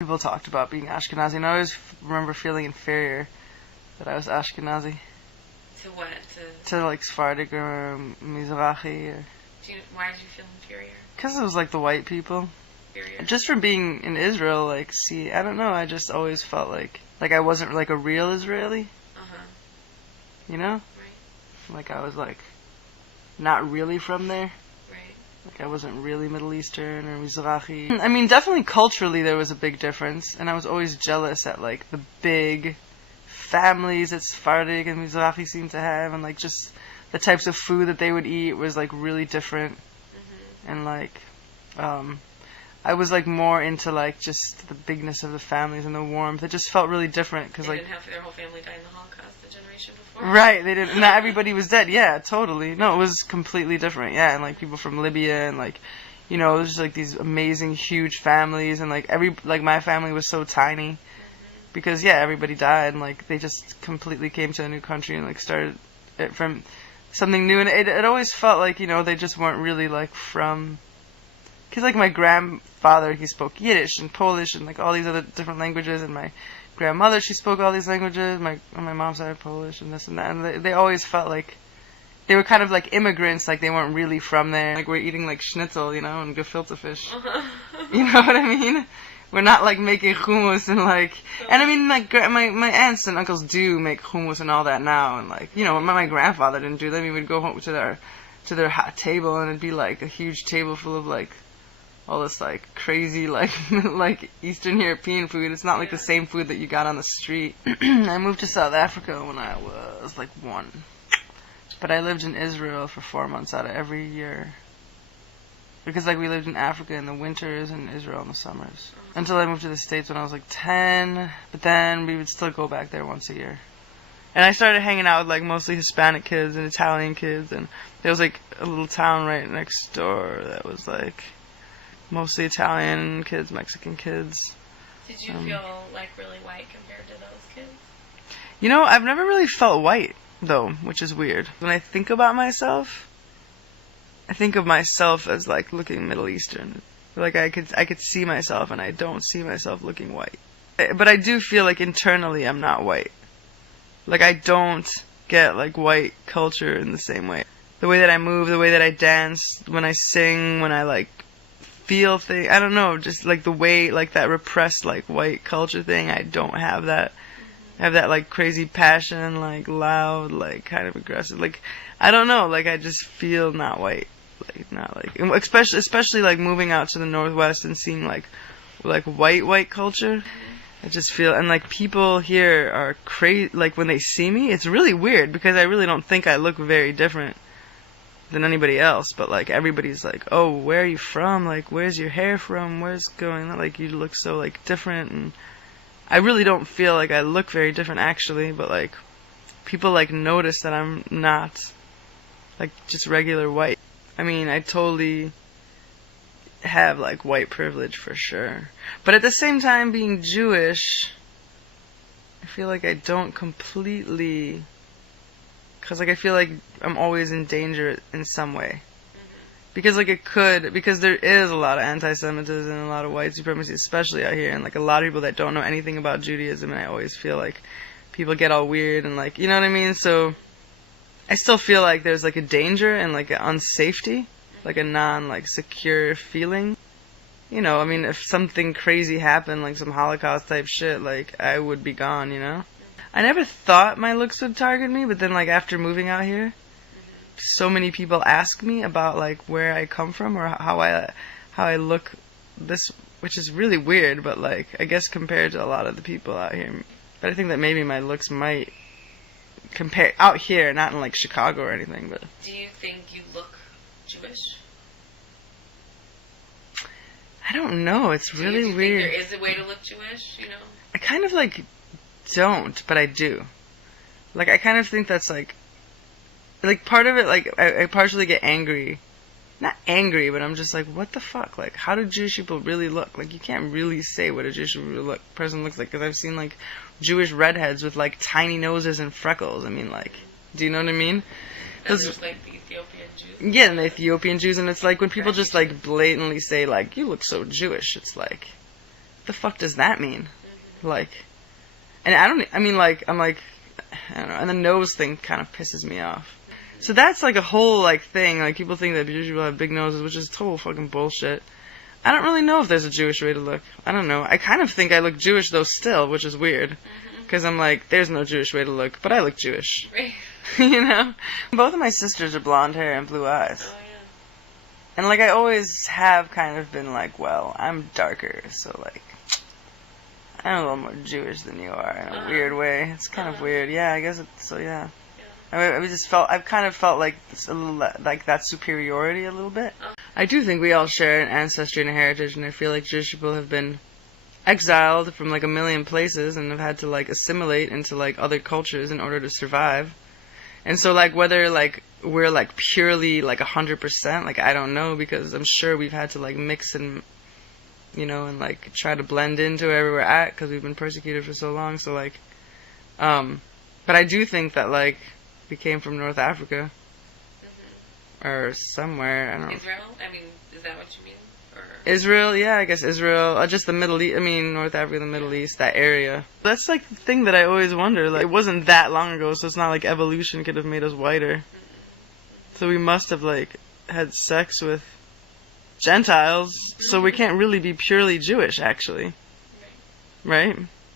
People talked about being Ashkenazi, and I always remember feeling inferior that I was Ashkenazi. To what? To like Sephardic or Mizrahi. Or... Why did you feel inferior? Because it was like the white people. Inferior? Just from being in Israel, like, I don't know, I just always felt like I wasn't like a real Israeli. Uh-huh. You know? Right. Like I was like not really from there. Right. Like I wasn't really Middle Eastern or Mizrahi. I mean, definitely culturally there was a big difference, and I was always jealous at like the big families that Sephardic and Mizrahi seemed to have, and like just the types of food that they would eat was like really different. Mm-hmm. And like I was like more into like just the bigness of the families and the warmth. It just felt really different because like didn't have their whole family die in the Holocaust the generation before. Right, they didn't. Not everybody was dead. Yeah, totally. No, it was completely different. Yeah, and like people from Libya and like, you know, it was just like these amazing huge families, and like my family was so tiny. Mm-hmm. Because yeah, everybody died, and like they just completely came to a new country and like started it from something new, and it always felt like, you know, they just weren't really like from. Because like my grandfather, he spoke Yiddish and Polish and like all these other different languages, and my grandmother, she spoke all these languages. My mom's side Polish and this and that, and they always felt like they were kind of like immigrants, like they weren't really from there. Like we're eating like schnitzel, you know, and gefilte fish. You know what I mean? We're not like making hummus and like, and I mean like my aunts and uncles do make hummus and all that now, and like, you know, my grandfather didn't do that. He would go home to their hot table, and it'd be like a huge table full of like all this like crazy like like Eastern European food. It's not like the same food that you got on the street. I moved to South Africa when I was like 1, but I lived in Israel for 4 months out of every year. Because like we lived in Africa in the winters and Israel in the summers. Until I moved to the States when I was like 10, but then we would still go back there once a year. And I started hanging out with like mostly Hispanic kids and Italian kids, and there was like a little town right next door that was like mostly Italian kids, Mexican kids. Did you feel like really white compared to those kids? You know, I've never really felt white though, which is weird. When I think about myself, I think of myself as like looking Middle Eastern. Like I could see myself, and I don't see myself looking white. But I do feel like internally I'm not white. Like I don't get like white culture in the same way. The way that I move, the way that I dance, when I sing, when I like feel things, I don't know, just like the way, like that repressed like white culture thing, I don't have that. I have that like crazy passion, like loud, like kind of aggressive, like I don't know, like I just feel not white. Like not like, especially like moving out to the Northwest and seeing like white culture. I just feel, and like people here are crazy. Like when they see me, it's really weird because I really don't think I look very different than anybody else. But like everybody's like, "Oh, where are you from? Like, where's your hair from? Where's going on? Like you look so like different." And I really don't feel like I look very different actually. But like people like notice that I'm not like just regular white. I mean, I totally have like white privilege for sure, but at the same time, being Jewish, I feel like I don't completely, because like I feel like I'm always in danger in some way, because like because there is a lot of anti-Semitism and a lot of white supremacy, especially out here, and like a lot of people that don't know anything about Judaism, and I always feel like people get all weird and like, you know what I mean? So I still feel like there's like a danger and like an unsafety, like a like secure feeling. You know, I mean, if something crazy happened, like some Holocaust type shit, like I would be gone, you know? I never thought my looks would target me, but then like after moving out here, so many people ask me about like where I come from or how I look this, which is really weird, but like I guess compared to a lot of the people out here. But I think that maybe my looks might compare out here, not in like Chicago or anything, but. Do you think you look Jewish? I don't know. It's really do you weird. Think there is a way to look Jewish, you know? I kind of like don't, but I do. Like I kind of think that's like part of it. Like I partially get angry, not angry, but I'm just like, what the fuck? Like, how do Jewish people really look? Like, you can't really say what a Jewish person looks like, because I've seen like Jewish redheads with like tiny noses and freckles. I mean, like, do you know what I mean? And there's like the Ethiopian Jews. Yeah, and the Ethiopian Jews, and it's like when people just like blatantly say like, you look so Jewish, it's like the fuck does that mean? Like, and I don't know, and the nose thing kind of pisses me off. So that's like a whole like thing. Like people think that Jewish people have big noses, which is total fucking bullshit. I don't really know if there's a Jewish way to look. I don't know. I kind of think I look Jewish though still, which is weird. Because I'm like, there's no Jewish way to look, but I look Jewish. Right. You know? Both of my sisters are blonde hair and blue eyes. Oh, yeah. And like I always have kind of been like, well, I'm darker, so like I'm a little more Jewish than you are in a weird way. It's kind of weird. Yeah, I guess it's so yeah. I've kind of felt like a little, like that superiority a little bit. I do think we all share an ancestry and a heritage, and I feel like Jewish people have been exiled from like a million places and have had to like assimilate into like other cultures in order to survive. And so like whether like we're like purely like 100%, like I don't know, because I'm sure we've had to like mix and, you know, and like try to blend into wherever we're at because we've been persecuted for so long. So like, but I do think that like we came from North Africa or somewhere. I don't know. Israel? I mean, is that what you mean? Or... Israel, yeah, I guess Israel. Just the Middle East. I mean, North Africa, the Middle East, that area. That's like the thing that I always wonder. Like, it wasn't that long ago, so it's not like evolution could have made us whiter. So we must have like had sex with Gentiles, so we can't really be purely Jewish, actually. Right?